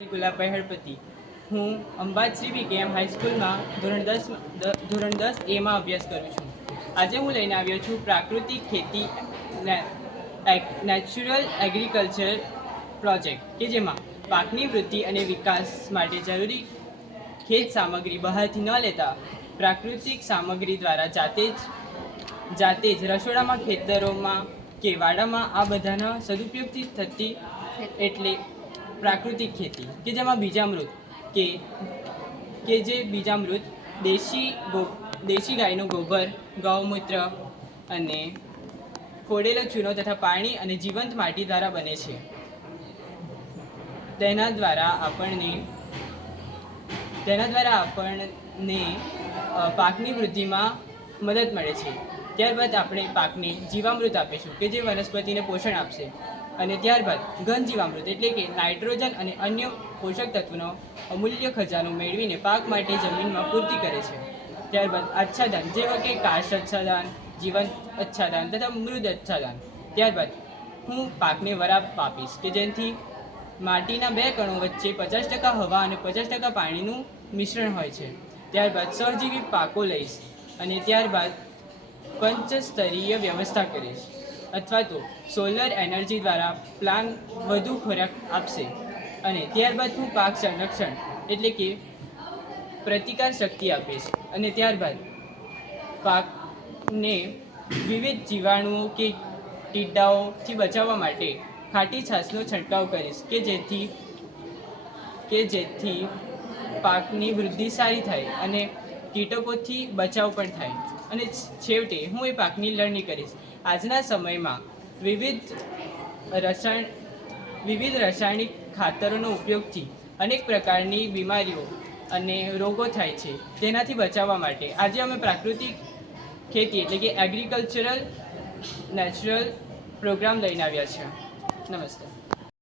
ગુલાબભાઈ હળપતિ હું અંબાજ શ્રી બીકેએમ હાઈસ્કૂલમાં ધોરણ દસ ધોરણ દસ એમાં અભ્યાસ કરું છું. આજે હું લઈને આવ્યો છું પ્રાકૃતિક ખેતી નેચરલ એગ્રીકલ્ચર પ્રોજેક્ટ કે જેમાં પાકની વૃદ્ધિ અને વિકાસ માટે જરૂરી ખેત સામગ્રી બહારથી ન લેતા પ્રાકૃતિક સામગ્રી દ્વારા જાતે જ જાતે જ રસોડામાં ખેતરોમાં કે વાડામાં આ બધાના સદુપયોગથી થતી એટલે પ્રાકૃતિક ખેતી, કે જેમાં બીજામૃત, કે કે જે બીજામૃત, દેશી દેશી ગાયનું ગોબર, ગૌમૂત્ર અને ફોડેલો ચૂનો તથા પાણી અને જીવંત માટી દ્વારા બને છે. તેના દ્વારા આપણને, તેના દ્વારા આપણને પાકની વૃદ્ધિમાં મદદ મળે છે. ત્યારબાદ આપણે પાકને જીવામૃત આપીશું કે જે વનસ્પતિને પોષણ આપશે. અને ત્યારબાદ ઘન જીવામૃત એટલે કે નાઇટ્રોજન અને અન્ય પોષક તત્વનો અમૂલ્ય ખજાનો મેળવીને પાક માટે જમીનમાં પૂર્તિ કરે છે. ત્યારબાદ આચ્છાદન જેવા કે કાશ અચ્છાદાન જીવંત આચ્છાદન તથા મૃદ આચ્છાદન ત્યારબાદ હું પાકને વરાપ આપીશ કે જેનાથી માટીના બે કણો વચ્ચે પચાસ ટકા હવા અને પચાસ ટકા પાણીનું મિશ્રણ હોય છે. ત્યારબાદ સહજીવી પાકો લઈશ. અને ત્યારબાદ પંચસ્તરીય વ્યવસ્થા કરીશ અથવા તો સોલર એનર્જી દ્વારા પ્લાન વધુ ખોરાક આપશે. અને ત્યારબાદ હું પાક સંરક્ષણ એટલે કે પ્રતિકાર શક્તિ આપીશ અને ત્યારબાદ પાકને વિવિધ જીવાણુઓ કે ટીડાઓથી બચાવવા માટે ખાટી છાશનો છંટકાવ કરીશ કે જેથી કે જેથી પાકની વૃદ્ધિ સારી થાય. અને કીટકોથી બચાવ પણ થાય. અને છેવટે હું એ પાકની લણણી કરીશ. આજના સમયમાં વિવિધ રસાયણ, વિવિધ રાસાયણિક ખાતરોનો ઉપયોગથી અનેક પ્રકારની બીમારીઓ અને રોગો થાય છે. તેનાથી બચાવવા માટે આજે અમે પ્રાકૃતિક ખેતી એટલે કે એગ્રીકલ્ચરલ નેચરલ પ્રોગ્રામ લઈને આવ્યા છે નમસ્તે